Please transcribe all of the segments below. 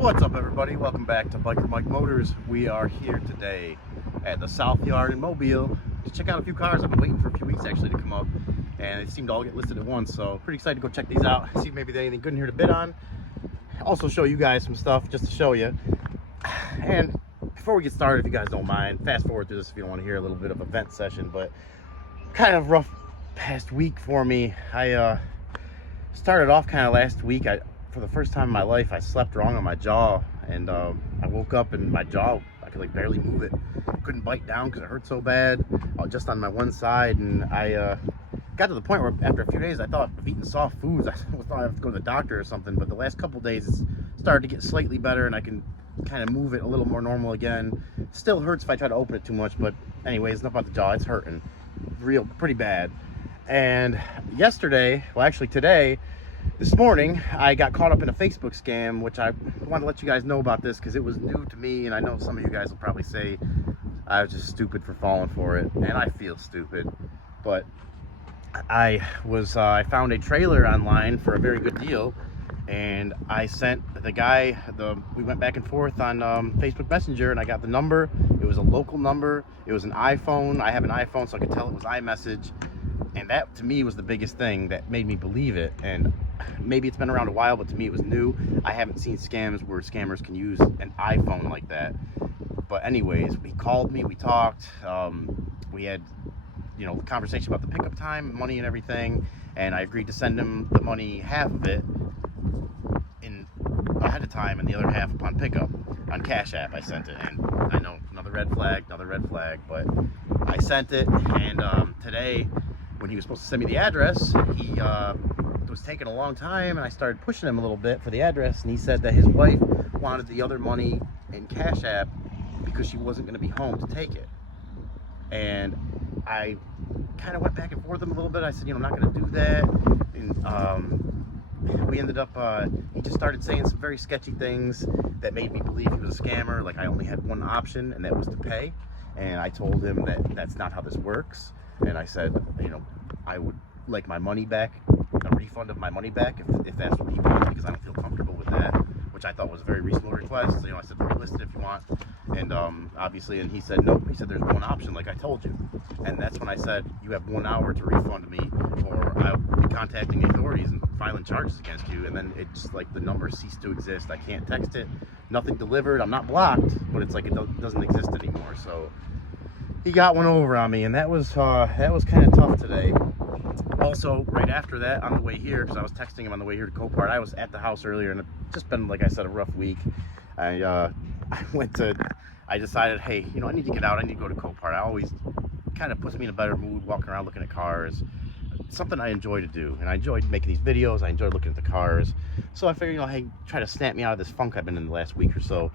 What's up, everybody? Welcome back to Biker Mike Motors. We are here today at the South Yard in Mobile to check out a few cars. I've been waiting for a few weeks actually to come up, and they seem to all get listed at once, so pretty excited to go check these out, see if maybe there's anything good in here to bid on. Also show you guys some stuff just to show you. And before we get started, if you guys don't mind, fast forward through this if you don't want to hear a little bit of a vent session, but kind of rough past week for me. I started off kind of last week. For the first time in my life, I slept wrong on my jaw, and I woke up and my jaw, I could like barely move it. Couldn't bite down because it hurt so bad, just on my one side. And I got to the point where after a few days, I thought of eating soft foods. I thought I have to go to the doctor or something. But the last couple days, it's started to get slightly better, and I can kind of move it a little more normal again. Still hurts if I try to open it too much, but anyways, enough about the jaw. It's hurting pretty bad. And yesterday, well actually today, this morning, I got caught up in a Facebook scam, which I wanted to let you guys know about this because it was new to me, and I know some of you guys will probably say I was just stupid for falling for it, and I feel stupid. But I found a trailer online for a very good deal, and I sent the guy, we went back and forth on Facebook Messenger, and I got the number. It was a local number. It was an iPhone. I have an iPhone, so I could tell it was iMessage. And that, to me, was the biggest thing that made me believe it. And maybe it's been around a while, but to me it was new. I haven't seen scams where scammers can use an iPhone like that. But anyways, he called me, we talked, we had, you know, the conversation about the pickup time, money and everything, and I agreed to send him the money, half of it in ahead of time and the other half upon pickup. On Cash App I sent it, and I know, another red flag, but I sent it. And today, when he was supposed to send me the address, he was taking a long time, and I started pushing him a little bit for the address, and he said that his wife wanted the other money in Cash App because she wasn't going to be home to take it. And I kind of went back and forth with him a little bit. I said, you know, I'm not going to do that. And we ended up, he just started saying some very sketchy things that made me believe he was a scammer. Like I only had one option, and that was to pay. And I told him that that's not how this works. And I said, you know, I would like my money back, a refund of my money back if that's what he wants, because I don't feel comfortable with that, which I thought was a very reasonable request. So, you know, I said, list it if you want. And obviously, and he said, nope. He said, there's one option, like I told you. And that's when I said, you have 1 hour to refund me, or I'll be contacting the authorities and filing charges against you. And then it just, like, the number ceased to exist. I can't text it, nothing delivered. I'm not blocked, but it's like it doesn't exist anymore. So he got one over on me, and that was kind of tough today. Also, right after that, on the way here, because I was texting him on the way here to Copart, I was at the house earlier, and it's just been, like I said, a rough week. I decided, hey, you know, I need to get out. I need to go to Copart. I always kind of puts me in a better mood, walking around looking at cars. It's something I enjoy to do, and I enjoyed making these videos. I enjoy looking at the cars. So I figured, you know, hey, try to snap me out of this funk I've been in the last week or so.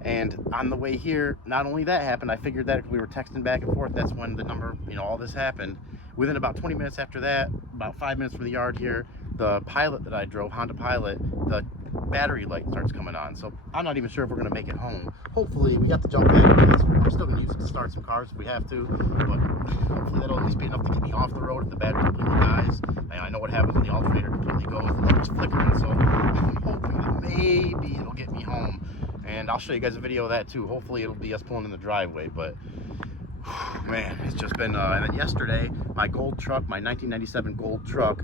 And on the way here, not only that happened, I figured that if we were texting back and forth, that's when the number, you know, all this happened. Within about 20 minutes after that, about 5 minutes from the yard here, the Pilot that I drove, Honda Pilot, the battery light starts coming on. So I'm not even sure if we're going to make it home. Hopefully, we got the jump battery. We're still going to use it to start some cars if we have to, but hopefully that'll at least be enough to get me off the road if the battery completely dies. I know what happens when the alternator completely goes, the light is flickering, so I'm hoping that maybe it'll get me home. And I'll show you guys a video of that too. Hopefully it'll be us pulling in the driveway, but man, it's just been, and then yesterday, my gold truck, my 1997 gold truck,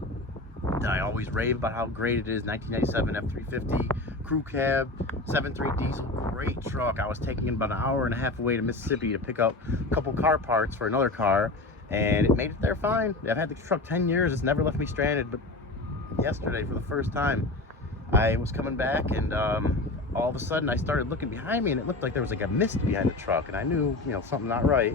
I always rave about how great it is, 1997 F350, crew cab, 7.3 diesel, great truck. I was taking it about an hour and a half away to Mississippi to pick up a couple car parts for another car, and it made it there fine. I've had the truck 10 years, it's never left me stranded, but yesterday, for the first time, I was coming back, and all of a sudden I started looking behind me, and it looked like there was like a mist behind the truck, and I knew, you know, something not right.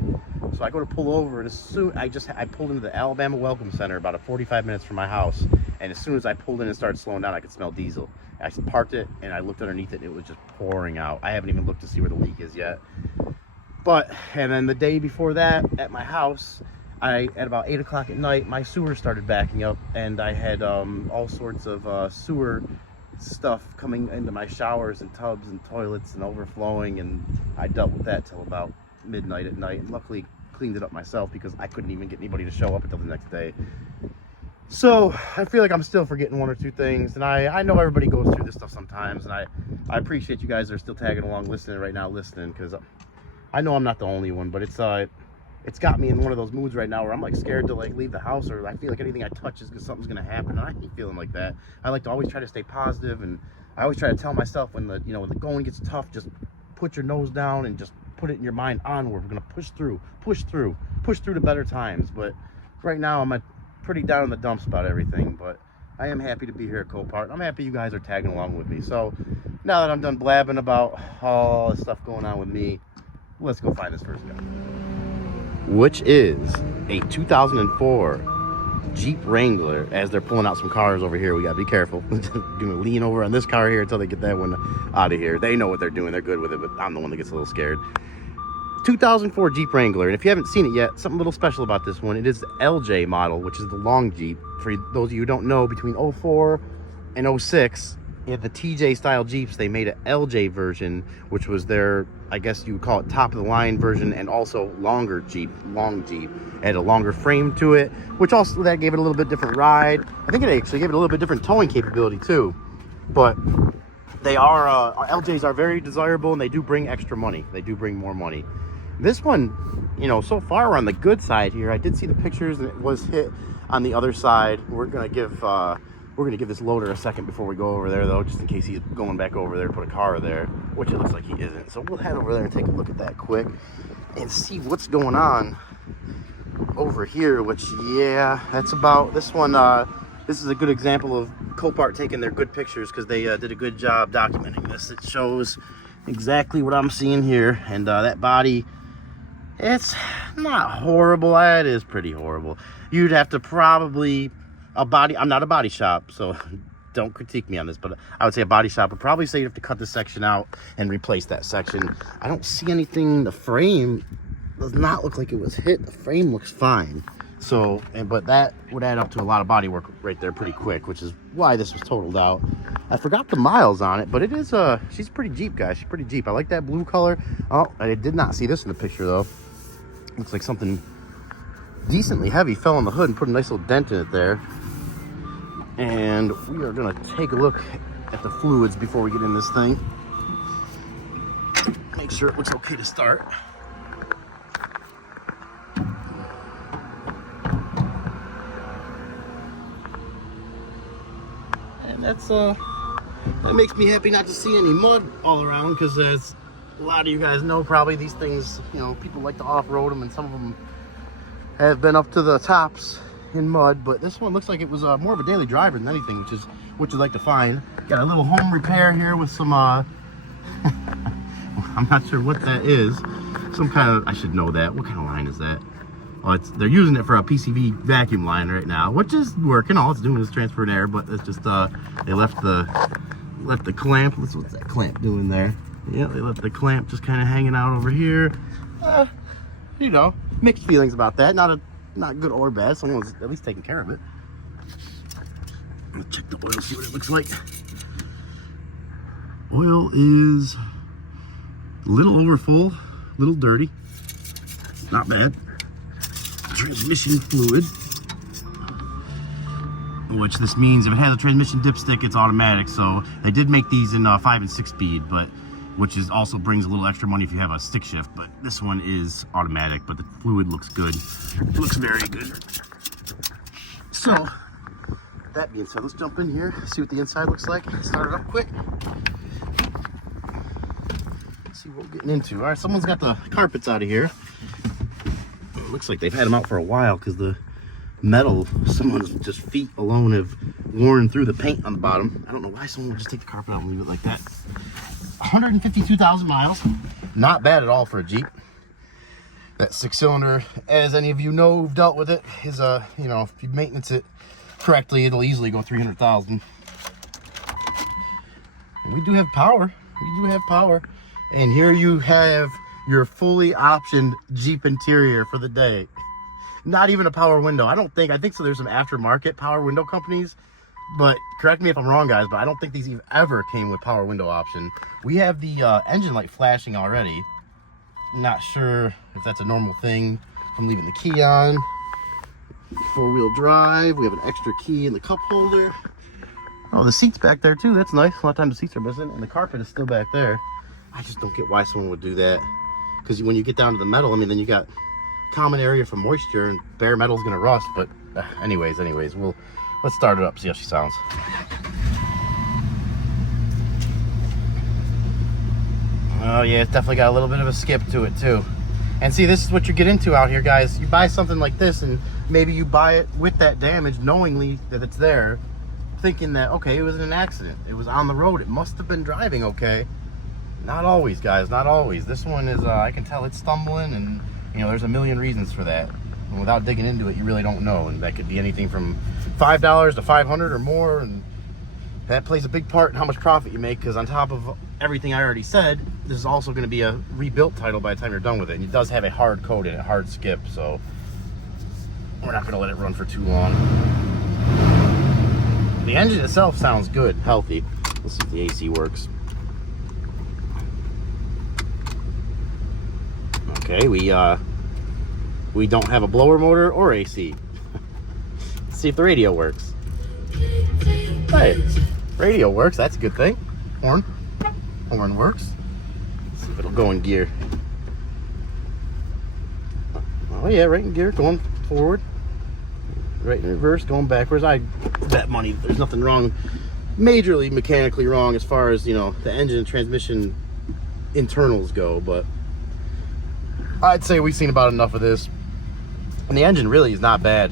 So I go to pull over, and as soon I pulled into the Alabama Welcome Center about 45 minutes from my house, and as soon as I pulled in and started slowing down, I could smell diesel. I parked it, and I looked underneath it, and it was just pouring out. I haven't even looked to see where the leak is yet. But, and then the day before that, at my house, at about 8 o'clock at night, my sewer started backing up, and I had all sorts of sewer stuff coming into my showers and tubs and toilets and overflowing, and I dealt with that till about midnight at night, and luckily cleaned it up myself because I couldn't even get anybody to show up until the next day. So I feel like I'm still forgetting one or two things, and I know everybody goes through this stuff sometimes, and I appreciate you guys that are still tagging along, listening right now, because I know I'm not the only one, but it's got me in one of those moods right now where I'm like scared to like leave the house, or I feel like anything I touch is because something's gonna happen, and I hate feeling like that. I like to always try to stay positive, and I always try to tell myself when when the going gets tough, just put your nose down and just put it in your mind onward. We're gonna push through to better times. But right now I'm pretty down in the dumps about everything, but I am happy to be here at Copart. I'm happy you guys are tagging along with me. So now that I'm done blabbing about all the stuff going on with me, let's go find this first guy, which is a 2004 Jeep Wrangler. As they're pulling out some cars over here, we gotta be careful. Gonna lean over on this car here until they get that one out of here. They know what they're doing, they're good with it, but I'm the one that gets a little scared. 2004 Jeep Wrangler, and if you haven't seen it yet, something a little special about this one, it is the LJ model, which is the long Jeep. For those of you who don't know, between 04 and 06, you had the TJ style Jeeps. They made an LJ version, which was their, I guess you would call it, top of the line version, and also longer Jeep, long Jeep. It had a longer frame to it, which also that gave it a little bit different ride. I think it actually gave it a little bit different towing capability too. But they are, LJs are very desirable, and they do bring extra money. They do bring more money. This one, so far we're on the good side here. I did see the pictures, and it was hit on the other side. We're gonna give this loader a second before we go over there, though, just in case he's going back over there to put a car there, which it looks like he isn't. So we'll head over there and take a look at that quick and see what's going on over here. Which, yeah, that's about this one. This is a good example of Copart taking their good pictures, because they did a good job documenting this. It shows exactly what I'm seeing here, and that body, it's not horrible. It is pretty horrible. You'd have to probably I'm not a body shop, so don't critique me on this, but I would say a body shop would probably say you have to cut this section out and replace that section. I don't see anything. The frame does not look like it was hit. The frame looks fine. So, but that would add up to a lot of body work right there pretty quick, which is why this was totaled out. I forgot the miles on it, but it is she's pretty Jeep, guys. She's pretty Jeep. I like that blue color. Oh, I did not see this in the picture though. Looks like something decently heavy fell on the hood and put a nice little dent in it there. And we are gonna take a look at the fluids before we get in this thing. Make sure it looks okay to start. And that makes me happy not to see any mud all around, because as a lot of you guys know, probably these things, people like to off-road them, and some of them have been up to the tops in mud, but this one looks like it was more of a daily driver than anything, which is what you like to find. Got a little home repair here with some I'm not sure what that is. Some kind of, I should know that. What kind of line is that? Well, they're using it for a PCV vacuum line right now, which is working. All it's doing is transferring air, but it's just they left the clamp. What's that clamp doing there? Yeah, they left the clamp just kind of hanging out over here. Mixed feelings about that. Not good or bad. Someone's at least taking care of it. I'm gonna check the oil, see what it looks like. Oil is a little over full, a little dirty. Not bad. Transmission fluid, which this means if it has a transmission dipstick, it's automatic. So they did make these in 5 and 6 speed, but which is also brings a little extra money if you have a stick shift. But this one is automatic, but the fluid looks good. It looks very good. So that being said, let's jump in here, see what the inside looks like. Start it up quick. See what we're getting into. All right, someone's got the carpets out of here. It looks like they've had them out for a while, because the metal, someone's just feet alone have worn through the paint on the bottom. I don't know why someone would just take the carpet out and leave it like that. 152,000 miles. Not bad at all for a Jeep. That 6-cylinder, as any of you know who've dealt with it, is if you maintenance it correctly, it'll easily go 300,000. We do have power. And here you have your fully optioned Jeep interior for the day. Not even a power window. I think so. There's some aftermarket power window companies, but correct me if I'm wrong, guys, but I don't think these ever came with power window option. We have the engine light flashing already. Not sure if that's a normal thing from leaving the key on. 4-wheel drive. We have an extra key in the cup holder. Oh, the seat's back there too. That's nice. A lot of times the seats are missing, and the carpet is still back there. I just don't get why someone would do that. Because when you get down to the metal, I mean, then you got common area for moisture, and bare metal's gonna rust. But anyways, let's start it up, see how she sounds. Oh yeah, it's definitely got a little bit of a skip to it too. And see, this is what you get into out here, guys. You buy something like this, and maybe you buy it with that damage, knowingly that it's there, thinking that, okay, it was an accident. It was on the road. It must have been driving okay. Not always, guys, not always. This one is, I can tell it's stumbling, and, you know, there's a million reasons for that. And without digging into it, you really don't know. And that could be anything from $5 to $500 or more, and that plays a big part in how much profit you make, because on top of everything I already said, this is also going to be a rebuilt title by the time you're done with it. And it does have a hard coat in it, hard skip, so we're not going to let it run for too long. The engine itself sounds good, healthy. Let's see if the AC works. Okay, we don't have a blower motor or AC. Let's see if the radio works. Hey, radio works, that's a good thing. Horn works. Let's see if it'll go in gear. Oh yeah, right in gear, going forward. Right in reverse, going backwards. I bet money there's nothing wrong, majorly mechanically wrong as far as, you know, the engine and transmission internals go, but I'd say we've seen about enough of this. And the engine really is not bad.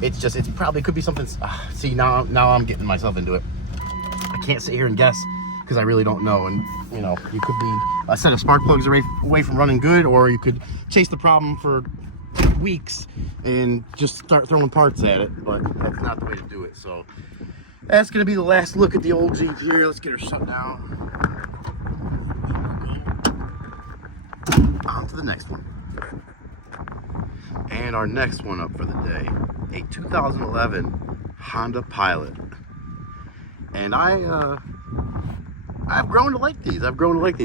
It's just, it's probably could be something. See, now I'm getting myself into it. I can't sit here and guess because I really don't know. And you know, you could be a set of spark plugs away from running good, or you could chase the problem for weeks and just start throwing parts at it. But that's not the way to do it. So that's gonna be the last look at the old Jeep here. Let's get her shut down. On to the next one. And our next one up for the day, a 2011 Honda Pilot. And I've grown to like these.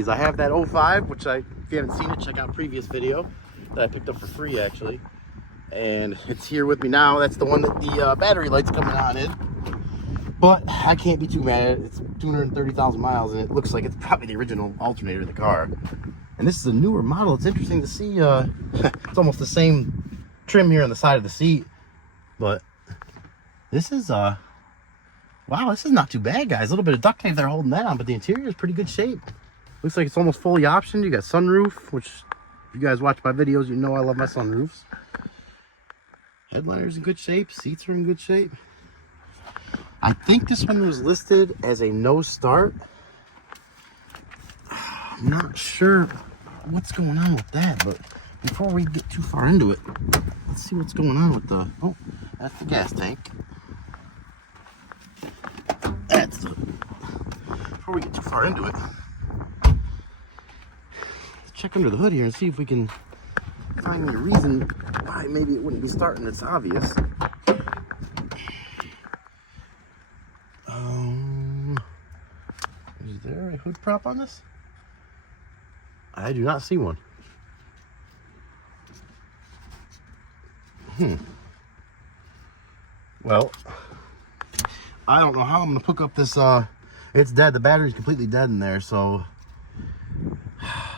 I have that 05, which if you haven't seen it, check out previous video that I picked up for free actually. And it's here with me now. That's the one that the battery light's coming on in. But I can't be too mad at it. It's 230,000 miles, and it looks like it's probably the original alternator of the car. And this is a newer model. It's interesting to see. It's almost the same trim here on the side of the seat, but this is wow, this is not too bad, guys. A little bit of duct tape there holding that on, but the interior is pretty good shape. Looks like it's almost fully optioned. You got sunroof, which if you guys watch my videos, you know I love my sunroofs. Headliner's in good shape. Seats are in good shape. I think this one was listed as a no start. I'm not sure what's going on with that, but before we get too far into it, let's see what's going on with the, oh, that's the gas tank. Before we get too far into it, let's check under the hood here and see if we can find any reason why maybe it wouldn't be starting. It's obvious. Is there a hood prop on this? I do not see one. Well, I don't know how I'm gonna hook up this. It's dead. The battery's completely dead in there. So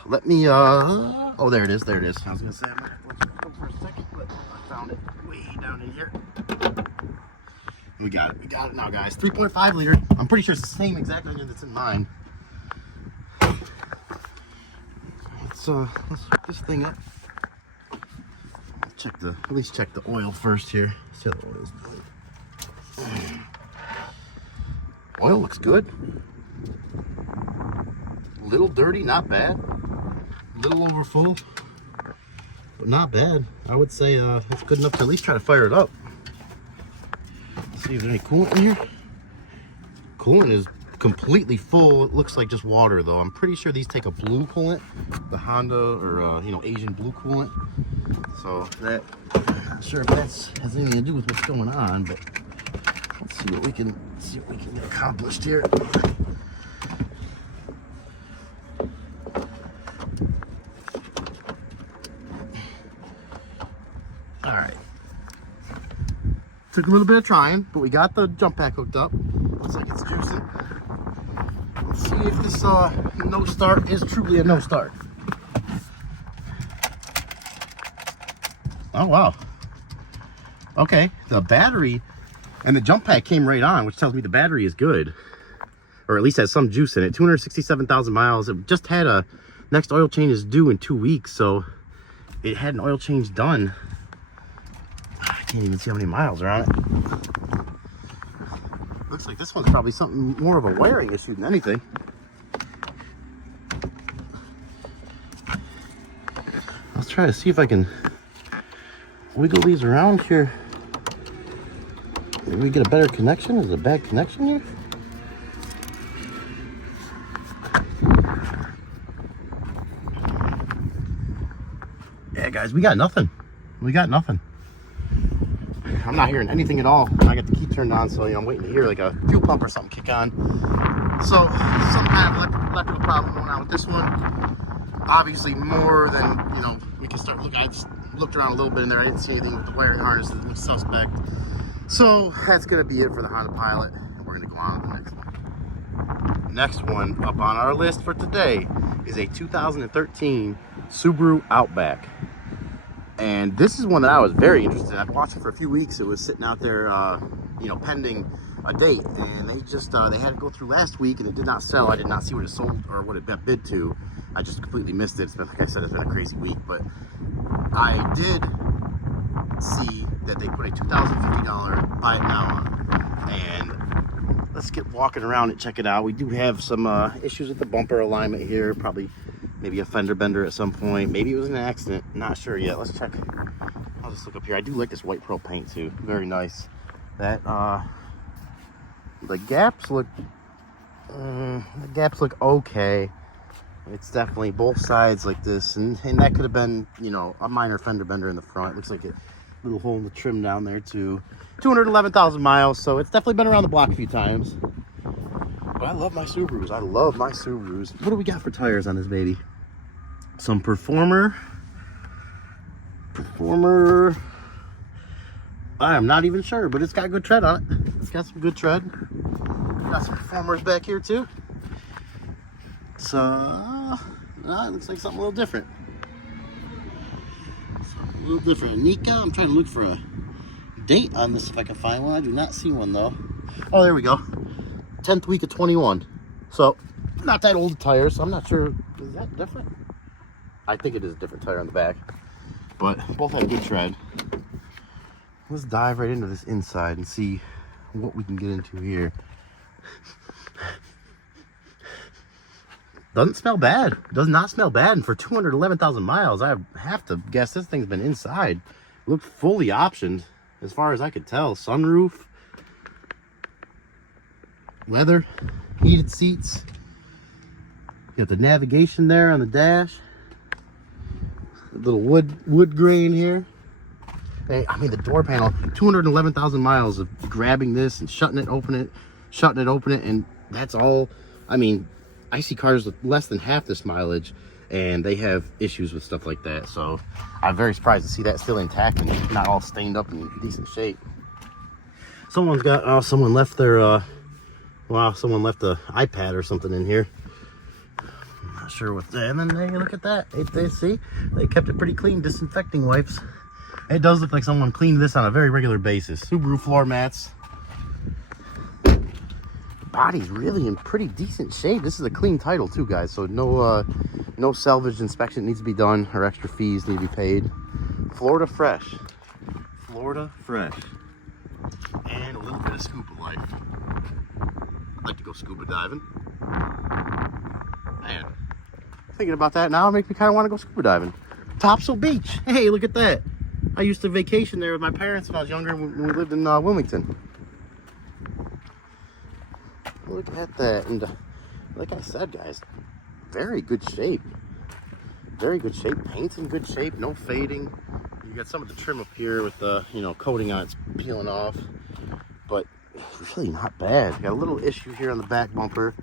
let me. Oh, there it is. There it is. I was gonna say I might have to let you go for a second, but I found it way down in here. We got it. We got it now, guys. 3.5 liter. I'm pretty sure it's the same exact engine that's in mine. Let's hook this thing up. At least check the oil first here. See how the oil's doing. Oil looks good. A little dirty, not bad. A little over full, but not bad. I would say it's good enough to at least try to fire it up. Let's see if there's any coolant in here. Coolant is completely full. It looks like just water though. I'm pretty sure these take a blue coolant, the Honda or you know, Asian blue coolant. So that, I'm not sure if that has anything to do with what's going on, but let's see what we can get accomplished here. All right, Took a little bit of trying, but we got the jump pack hooked up. Looks like it's juicing. Let's see if this no start is truly a no start. Oh wow. Okay, the battery and the jump pack came right on, which tells me the battery is good, or at least has some juice in it. 267,000 miles. It just had a next oil change is due in 2 weeks, so it had an oil change done. I can't even see how many miles are on it. Looks like this one's probably something more of a wiring issue than anything. Let's try to see if I can wiggle these around here. Maybe we get a better connection. Is it a bad connection here? Yeah, guys, we got nothing. We got nothing. I'm not hearing anything at all. I got the key turned on, so I'm waiting to hear like a fuel pump or something kick on. So some kind of electrical problem going on with this one. Obviously more than, we can start looking. I just looked around a little bit in there. I didn't see anything with the wiring harness that looks suspect. So that's gonna be it for the Honda Pilot. We're gonna go on to the next one. Next one up on our list for today is a 2013 Subaru Outback. And this is one that I was very interested in. I've watched it for a few weeks. It was sitting out there, pending a date. And they just, they had to go through last week and it did not sell. I did not see what it sold or what it got bid to. I just completely missed it. It's been, like I said, it's been a crazy week. But I did see that they put a $2,050 buy it now on. And let's get walking around and check it out. We do have some issues with the bumper alignment here. Probably maybe a fender bender at some point. Maybe it was an accident. Not sure yet. Let's check. I'll just look up here. I do like this white pearl paint too. Very nice. That the gaps look okay. It's definitely both sides like this, and that could have been, a minor fender bender in the front. It looks like a little hole in the trim down there too. 211,000 miles, so it's definitely been around the block a few times. But I love my Subarus. I love my Subarus. What do we got for tires on this baby? Some Performer. I am not even sure, but it's got good tread on it. It's got some good tread. Got some Performers back here too. So, it looks like something a little different. Nika, I'm trying to look for a date on this if I can find one. I do not see one though. Oh, there we go. 10th week of 21. So, not that old tire, so I'm not sure. Is that different? I think it is a different tire on the back. But both have good tread. Let's dive right into this inside and see what we can get into here. Doesn't smell bad. Does not smell bad. And for 211,000 miles, I have to guess this thing's been inside. Looked fully optioned as far as I could tell. Sunroof, leather, heated seats. You got the navigation there on the dash. A little wood grain here. Hey, I mean the door panel. 211,000 miles of grabbing this and shutting it, open it, and that's all. I mean, I see cars with less than half this mileage and they have issues with stuff like that. So I'm very surprised to see that still intact and not all stained up in decent shape. Someone's got, someone left their, someone left the iPad or something in here. I'm not sure what that, and then they look at that. They see, they kept it pretty clean, disinfecting wipes. It does look like someone cleaned this on a very regular basis. Subaru floor mats. Body's really in pretty decent shape. This is a clean title too, guys, so no salvage inspection needs to be done or extra fees need to be paid. Florida fresh and a little bit of scuba life. I'd like to go scuba diving. Man, thinking about that now makes me kind of want to go scuba diving. Topsail Beach, hey, look at that. I used to vacation there with my parents when I was younger when we lived in Wilmington. Look at that. And like I said, guys, very good shape. Very good shape. Paint's in good shape. No fading. You got some of the trim up here with the, coating on it's peeling off. But really not bad. Got a little issue here on the back bumper.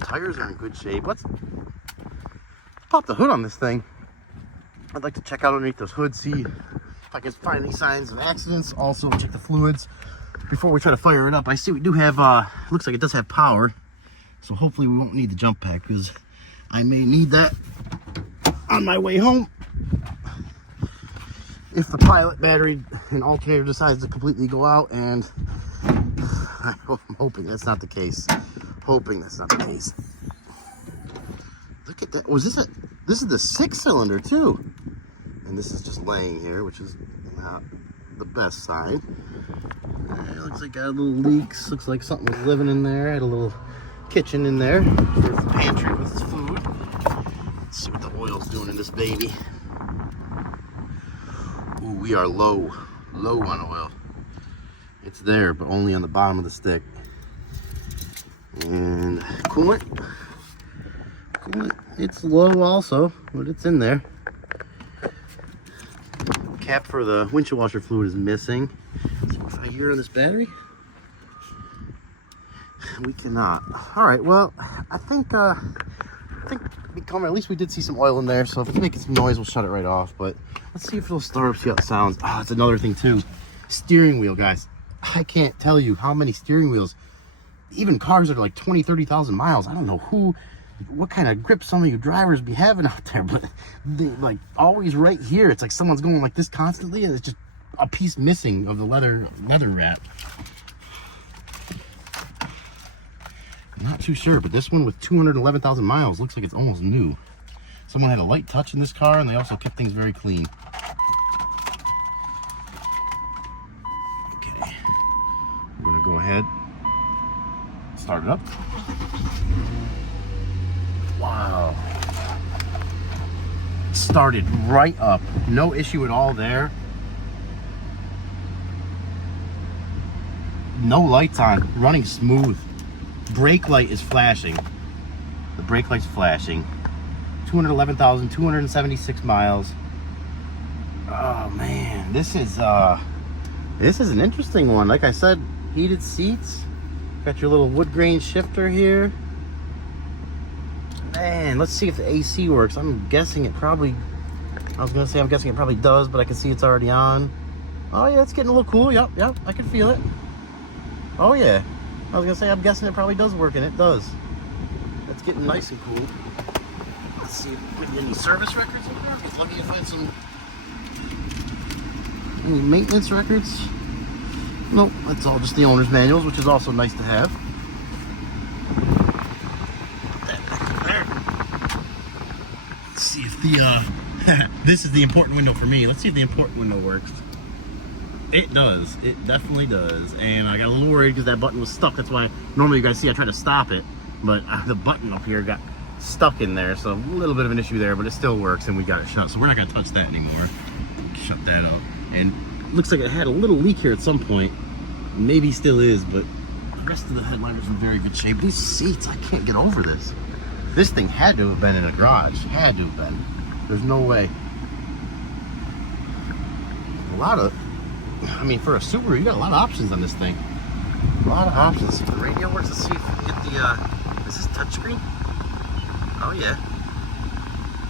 Tires are in good shape. Let's pop the hood on this thing. I'd like to check out underneath this hood, see if I can find any signs of accidents. Also check the fluids before we try to fire it up. I see we do have, looks like it does have power. So hopefully we won't need the jump pack because I may need that on my way home. If the pilot battery and alternator decides to completely go out, and I'm hoping that's not the case. Hoping that's not the case. Look at that. Was this this is the 6-cylinder too. And this is just laying here, which is not the best sign. It looks like got a little leaks. Looks like something was living in there. Had a little kitchen in there. There's the pantry with his food. Let's see what the oil's doing in this baby. Ooh, we are low on oil. It's there, but only on the bottom of the stick. And coolant, it's low also, but it's in there. Cap for the windshield washer fluid is missing. So if I hear on this battery, we cannot. All right, well, I think at least we did see some oil in there, so if it's making some noise, we'll shut it right off. But let's see if it'll start up, see how it sounds. Oh, that's another thing too. Steering wheel, guys. I can't tell you how many steering wheels, even cars that are like 20, 30,000 miles. I don't know what kind of grip some of you drivers be having out there, but they like always right here. It's like someone's going like this constantly, and it's just a piece missing of the leather wrap. I'm not too sure, but this one with 211,000 miles looks like it's almost new. Someone had a light touch in this car, and they also kept things very clean. Okay, we're gonna go ahead, start it up. Wow. Started right up. No issue at all there. No lights on. Running smooth. Brake light is flashing. The brake light's flashing. 211,276 miles. Oh man, this is an interesting one. Like I said, heated seats. Got your little wood grain shifter here. Man, let's see if the AC works. I'm guessing it probably, I'm guessing it probably does, but I can see it's already on. Oh yeah, it's getting a little cool. Yep, I can feel it. Oh yeah. I was gonna say, I'm guessing it probably does work, and it does. It's getting nice and cool. Let's see if we get any service records over there. He's lucky to find any maintenance records. Nope, that's all just the owner's manuals, which is also nice to have. Let's see if the this is the important window for me. Let's see if the important window works. It does. It definitely does. And I got a little worried because that button was stuck. That's why normally you guys see I try to stop it, but the button up here got stuck in there, so a little bit of an issue there, but it still works, and we got it shut. So we're not going to touch that anymore. Shut that up. And it looks like it had a little leak here at some point. Maybe still is, but the rest of the headliner's in very good shape. These seats, I can't get over this. This thing had to have been in a garage. Had to have been. There's no way. A lot of, I mean, for a Subaru, you got a lot of options on this thing. A lot of options. The radio works. Let's see if we can get the, is this touchscreen? Oh yeah.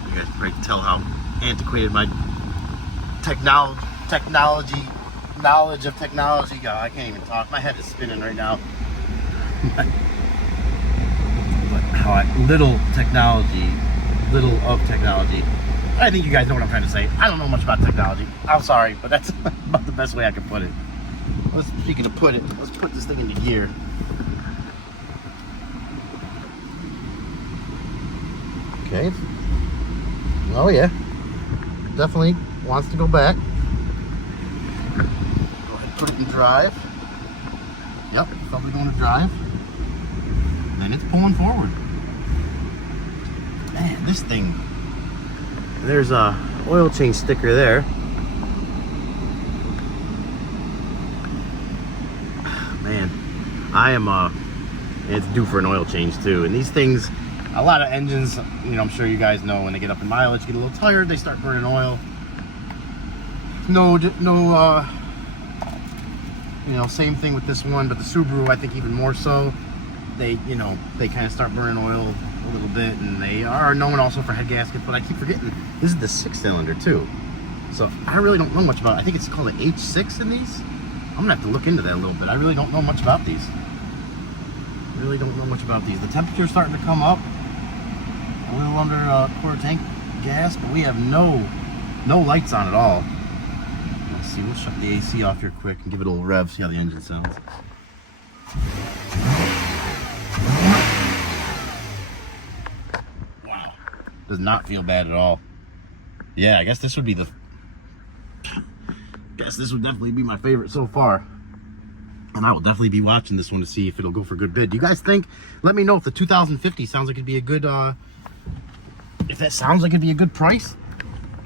You guys can probably tell how antiquated my knowledge of technology. God, I can't even talk. My head is spinning right now. Little of technology. I think you guys know what I'm trying to say. I don't know much about technology. I'm sorry, but that's about the best way I can put it. Speaking of put it, let's put this thing into gear. Okay. Oh yeah. Definitely wants to go back. Go ahead and put it in drive. Yep, probably going to drive. Then it's pulling forward. Man, this thing. There's a oil change sticker there. Man, I am it's due for an oil change too. And these things, a lot of engines, you know, I'm sure you guys know, when they get up in mileage, get a little tired, they start burning oil. No, you know, same thing with this one, but the Subaru, I think even more so. They, you know, they kind of start burning oil a little bit, and they are known also for head gaskets, but I keep forgetting this is the 6-cylinder too. So I really don't know much about it. I think it's called an H6 in these. I'm gonna have to look into that a little bit. I really don't know much about these. Really don't know much about these. The temperature's starting to come up. A little under quarter tank gas, but we have no lights on at all. Let's see, we'll shut the AC off here quick and give it a little rev, see how the engine sounds. Wow, does not feel bad at all. Yeah, I guess this would be the, this would definitely be my favorite so far. And I will definitely be watching this one to see if it'll go for a good bid. Do you guys think, let me know if the 2050 sounds like it'd be a good, if that sounds like it'd be a good price.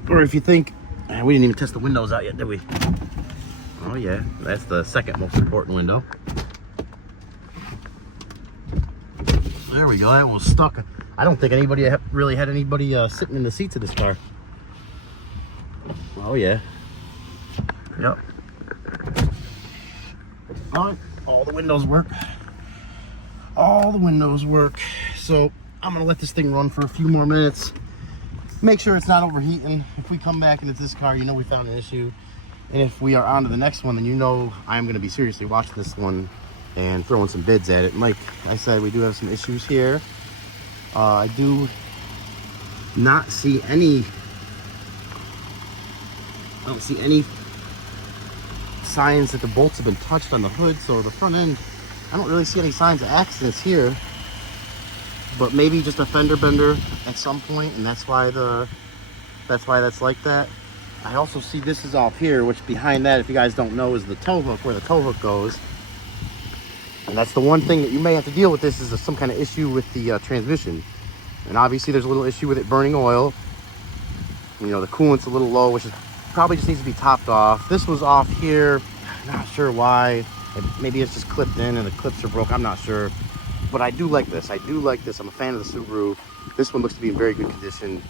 Or if you think, we didn't even test the windows out yet, did we? Oh yeah, that's the second most important window. There we go, that one was stuck. I don't think anybody really had anybody sitting in the seats of this car. Oh yeah. Yep. All the windows work. All the windows work. So I'm gonna let this thing run for a few more minutes. Make sure it's not overheating. If we come back into this car, you know we found an issue. And if we are on to the next one, then you know I'm gonna be seriously watching this one and throwing some bids at it. And like I said, we do have some issues here. I do not see any, I don't see any signs that the bolts have been touched on the hood. So the front end, I don't really see any signs of accidents here, but maybe just a fender bender at some point, and that's why that's like that. I also see this is off here, which behind that, if you guys don't know, is the tow hook, where the tow hook goes. And that's the one thing that you may have to deal with. This is some kind of issue with the transmission. And obviously there's a little issue with it burning oil. You know, the coolant's a little low, which is probably just needs to be topped off. This was off here, not sure why. Maybe it's just clipped in and the clips are broke, I'm not sure. But I do like this, I do like this. I'm a fan of the Subaru. This one looks to be in very good condition.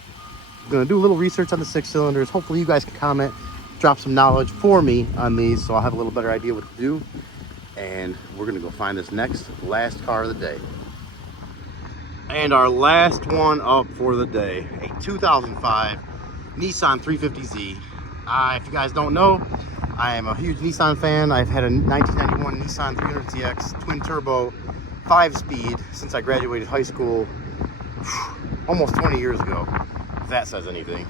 I'm gonna do a little research on the 6 cylinders. Hopefully you guys can comment, drop some knowledge for me on these so I'll have a little better idea what to do. And we're gonna go find this last car of the day. And our last one up for the day, a 2005 Nissan 350Z. If you guys don't know, I am a huge Nissan fan. I've had a 1991 Nissan 300ZX twin turbo 5-speed since I graduated high school almost 20 years ago, if that says anything.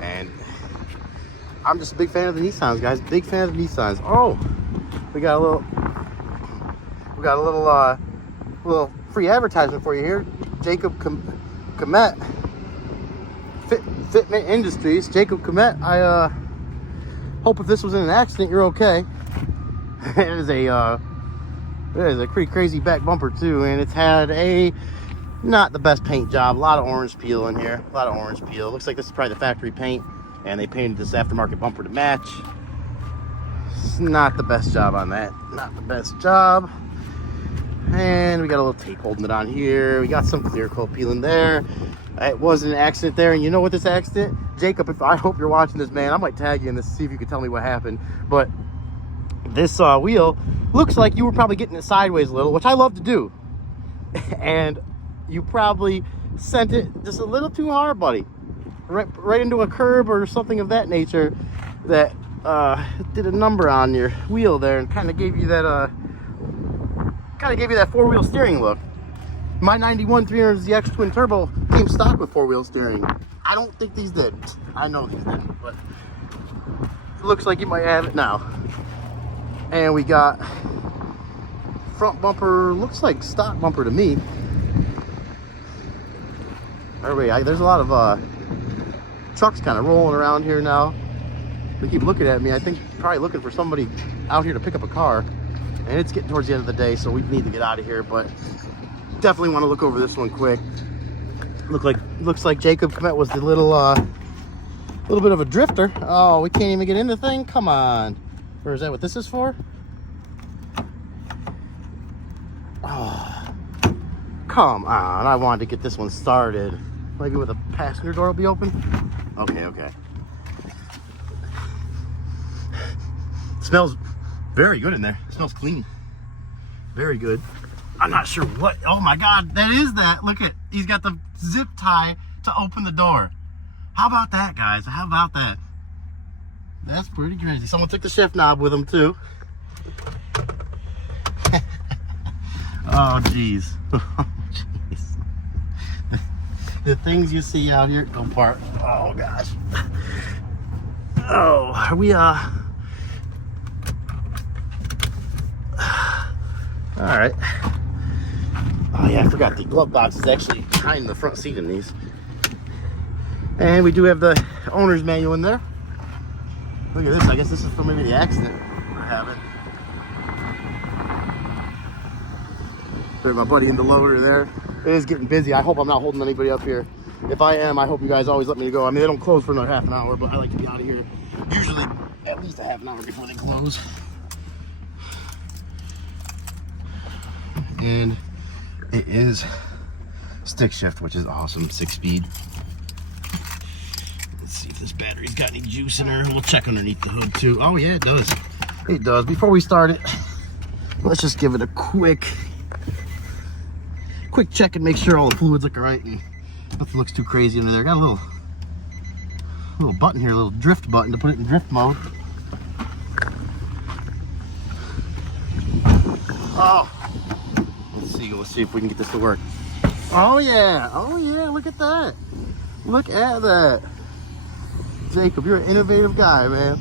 And I'm just a big fan of the Nissans, guys. Big fan of the Nissans. Oh, we got a little free advertisement for you here. Jacob Comet, Fitment Industries. Jacob Comet. I hope if this was in an accident, you're okay. It is a pretty crazy back bumper too, and it's had a not the best paint job. A lot of orange peel in here. A lot of orange peel. Looks like this is probably the factory paint, and they painted this aftermarket bumper to match. It's not the best job on that. Not the best job. And we got a little tape holding it on here. We got some clear coat peeling there. It was an accident there, and you know what this accident? Jacob, I hope you're watching this, man. I might tag you in this to see if you can tell me what happened. But this wheel looks like you were probably getting it sideways a little, which I love to do. And you probably sent it just a little too hard, buddy. Right into a curb or something of that nature that did a number on your wheel there and kind of gave you that four-wheel steering look. My 91 300ZX twin turbo came stock with four-wheel steering. I don't think these did. I know these didn't, but it looks like you might have it now. And we got front bumper, looks like stock bumper to me. There's a lot of trucks kind of rolling around here now. They keep looking at me. I think probably looking for somebody out here to pick up a car. And it's getting towards the end of the day, so we need to get out of here, but definitely want to look over this one quick. Looks like Jacob Comet was the little bit of a drifter. Oh, we can't even get in the thing? Come on. Or is that what this is for? Oh, come on. I wanted to get this one started. Maybe with a passenger door will be open? Okay. Smells very good in there. It smells clean. Very good. I'm not sure what. Oh my God, that is that. Look at, he's got the zip tie to open the door. How about that, guys? How about that? That's pretty crazy. Someone took the shift knob with them too. Oh, jeez. Oh, jeez. The things you see out here at Copart. Oh, gosh. Oh, are we, all right. Oh, yeah, I forgot the glove box is actually behind the front seat in these. And we do have the owner's manual in there. Look at this. I guess this is for maybe the accident we're having. There's my buddy in the loader there. It is getting busy. I hope I'm not holding anybody up here. If I am, I hope you guys always let me go. I mean, they don't close for another half an hour, but I like to be out of here usually at least a half an hour before they close. And it is stick shift, which is awesome. 6-speed. Let's see if this battery's got any juice in her. We'll check underneath the hood too. Oh yeah, it does. It does. Before we start it, let's just give it a quick check and make sure all the fluids look right and nothing looks too crazy under there. Got a little button here, a little drift button to put it in drift mode. Oh, let's see if we can get this to work. Oh yeah, look at that. Look at that. Jacob, you're an innovative guy, man.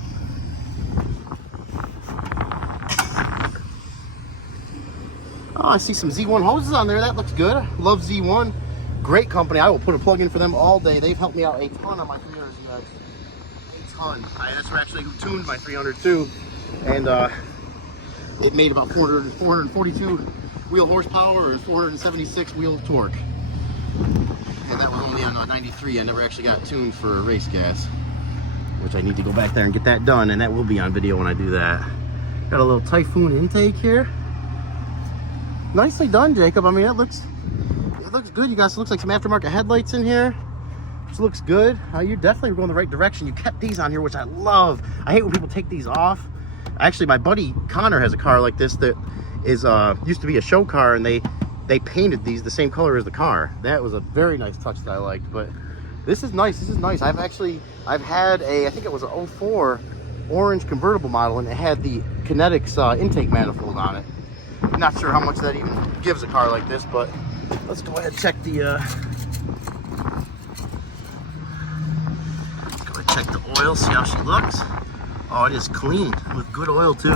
Oh, I see some Z1 hoses on there. That looks good. Love Z1. Great company. I will put a plug in for them all day. They've helped me out a ton on my 300 guys. A ton. That's actually who tuned my 300 too. And it made about 442 wheel horsepower or 476 wheel torque. And that was only on 93. I never actually got tuned for race gas, which I need to go back there and get that done. And that will be on video when I do that. Got a little Typhoon intake here. Nicely done, Jacob. I mean, it looks good. You guys, it looks like some aftermarket headlights in here, which looks good. You're definitely going the right direction. You kept these on here, which I love. I hate when people take these off. Actually, my buddy Connor has a car like this that is used to be a show car, and they painted these the same color as the car. That was a very nice touch that I liked. But this is nice. This is nice. I've had I think it was an 04 orange convertible model, and it had the Kinetics intake manifold on it. Not sure how much that even gives a car like this, but let's go ahead and check the oil, see how she looks. Oh, it is clean with good oil too.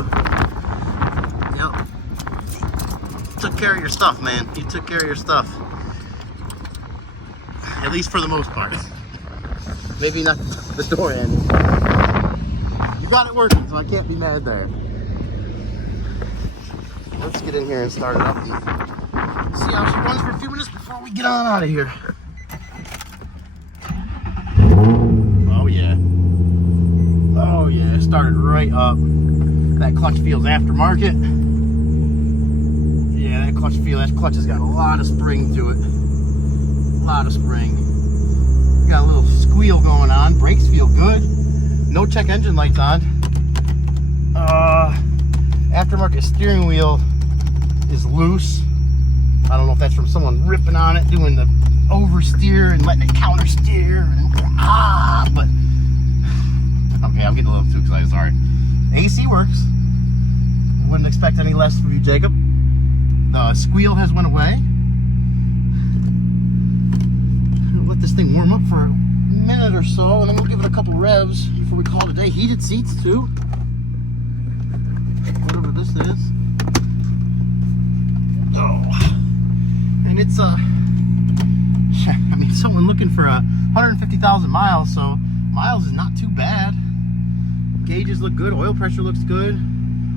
Yep. Took care of your stuff, man. You took care of your stuff. At least for the most part. Maybe not the door handle. You got it working, so I can't be mad there. Let's get in here and start it up and see how she runs for a few minutes before we get on out of here. Oh yeah. Oh yeah, started right up. That clutch feels aftermarket. Yeah, that clutch has got a lot of spring to it. A lot of spring. Got a little squeal going on. Brakes feel good. No check engine lights on. Aftermarket steering wheel is loose. I don't know if that's from someone ripping on it, doing the oversteer and letting it counter steer. But okay, I'm getting a little too excited. Sorry. AC works. Wouldn't expect any less from you, Jacob. The squeal has went away. Let this thing warm up for a minute or so, and then we'll give it a couple revs before we call it a day. Heated seats too. Whatever this is. Oh, and it's I mean, someone looking for 150,000 miles, so miles is not too bad. Gauges look good, oil pressure looks good,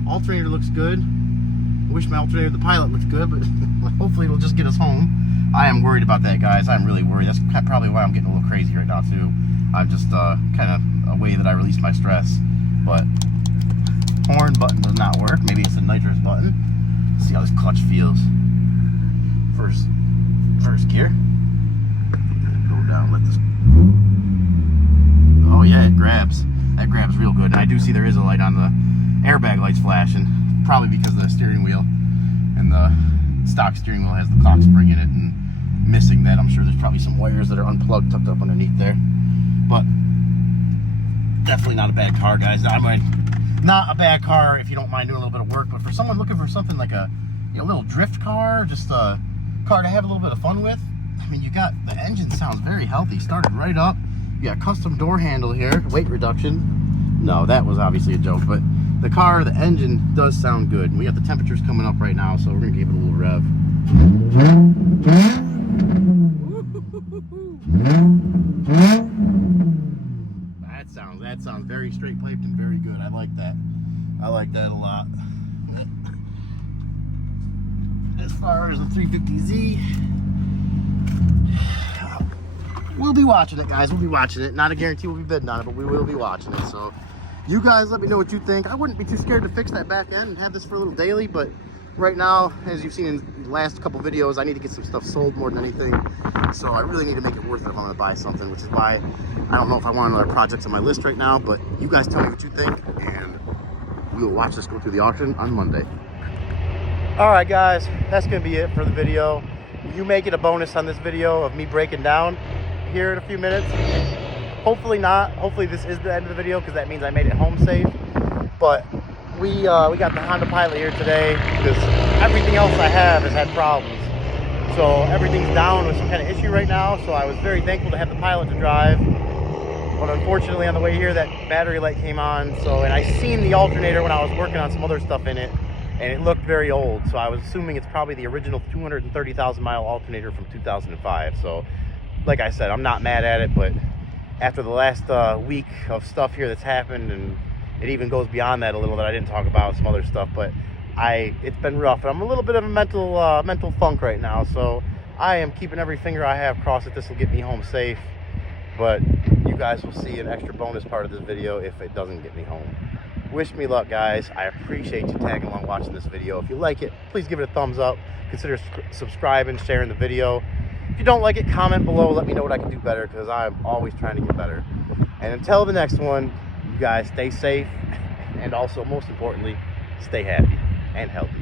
alternator looks good. I wish my alternator, the Pilot, looks good, but hopefully it'll just get us home. I am worried about that, guys. I'm really worried. That's probably why I'm getting a little crazy right now too. I'm just kind of a way that I release my stress. But horn button does not work. Maybe it's a nitrous button. Let's see how this clutch feels. First gear. Go down, let this. Oh yeah, it grabs. That grabs real good. And I do see there is a light on the airbag lights flashing. Probably because of the steering wheel. And the stock steering wheel has the clock spring in it. And missing that, I'm sure there's probably some wires that are unplugged, tucked up underneath there. But Definitely not a bad car, guys. I mean, not a bad car if you don't mind doing a little bit of work, but for someone looking for something like a little drift car, just a car to have a little bit of fun with, I mean, you got, the engine sounds very healthy. Started right up. You got custom door handle here, weight reduction. No, that was obviously a joke, but the car, the engine does sound good. And we got the temperatures coming up right now, so we're gonna give it a little rev. That sounds very straight piped and very good. I like that. I like that a lot. As far as the 350Z, we'll be watching it, guys. We'll be watching it. Not a guarantee we'll be bidding on it, but we will be watching it. So you guys let me know what you think. I wouldn't be too scared to fix that back end and have this for a little daily, but right now, as you've seen in the last couple videos, I need to get some stuff sold more than anything. So I really need to make it worth it if I'm gonna buy something, which is why I don't know if I want another project on my list right now, but you guys tell me what you think, and we will watch this go through the auction on Monday. All right, guys, that's gonna be it for the video. You may get a bonus on this video of me breaking down here in a few minutes. Hopefully not. Hopefully this is the end of the video, because that means I made it home safe. But we got the Honda Pilot here today because everything else I have has had problems. So everything's down with some kind of issue right now. So I was very thankful to have the Pilot to drive. But unfortunately on the way here, that battery light came on. So, and I seen the alternator when I was working on some other stuff in it, and it looked very old. So I was assuming it's probably the original 230,000 mile alternator from 2005. So like I said, I'm not mad at it, but after the last week of stuff here that's happened, and it even goes beyond that a little that I didn't talk about, some other stuff, but it's been rough. I'm a little bit of a mental funk right now, so I am keeping every finger I have crossed that this will get me home safe. But you guys will see an extra bonus part of this video if it doesn't get me home. Wish me luck, guys. I appreciate you tagging along watching this video. If you like it, please give it a thumbs up. Consider subscribing, sharing the video. If you don't like it, comment below. Let me know what I can do better, because I'm always trying to get better. And until the next one, you guys stay safe, and also, most importantly, stay happy and healthy.